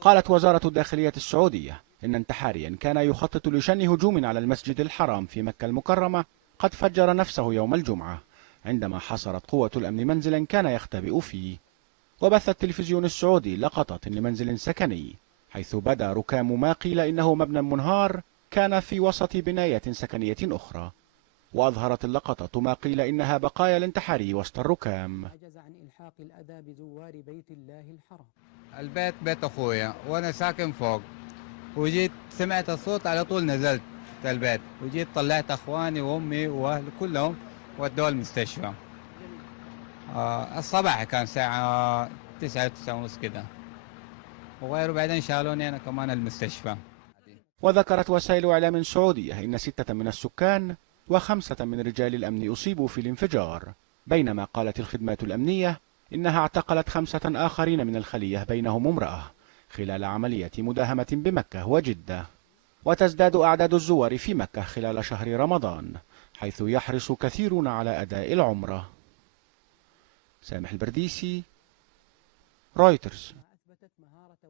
قالت وزارة الداخلية السعودية إن انتحاريا كان يخطط لشن هجوم على المسجد الحرام في مكة المكرمة قد فجر نفسه يوم الجمعة عندما حصرت قوة الأمن منزلا كان يختبئ فيه. وبث التلفزيون السعودي لقطات لمنزل سكني حيث بدا ركام ما قيل إنه مبنى منهار كان في وسط بناية سكنية أخرى، وأظهرت اللقطة ما قيل إنها بقايا الانتحاري وسط الركام. عجز عن إلحاق الأذى بزوار بيت الله الحرام. البيت بيت أخويا وأنا ساكن فوق، وجيت سمعت الصوت على طول نزلت البيت، وجيت طلعت أخواني وأمي وأهلي كلهم ودوا المستشفى. الصباح كان ساعة 9 9:30 كده، وغيره بعدين شالوني أنا كمان المستشفى. وذكرت وسائل إعلام سعودية إن 6 من السكان و5 من رجال الأمن أصيبوا في الانفجار، بينما قالت الخدمات الأمنية إنها اعتقلت 5 آخرين من الخلية بينهم امرأة خلال عملية مداهمة بمكة وجدة. وتزداد أعداد الزوار في مكة خلال شهر رمضان حيث يحرص كثيرون على أداء العمرة. سامح البرديسي، رويترز.